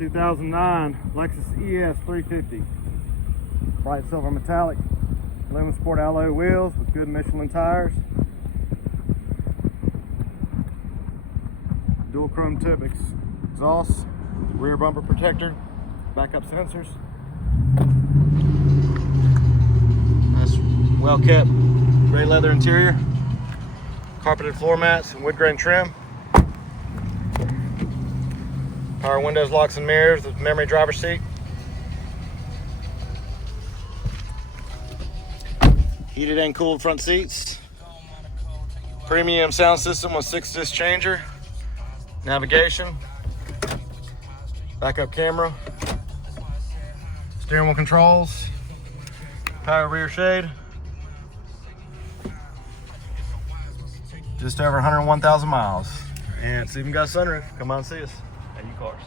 2009 Lexus ES350. Bright silver metallic, aluminum sport alloy wheels with good Michelin tires. Dual chrome tip exhaust, rear bumper protector, backup sensors. Nice, well kept gray leather interior, carpeted floor mats and wood grain trim. Power windows, locks and mirrors with memory driver's seat. Heated and cooled front seats. Premium sound system with 6-disc changer. Navigation. Backup camera. Steering wheel controls. Power rear shade. Just over 101,000 miles. And it's even got a sunroof. Come on and see us at Cars.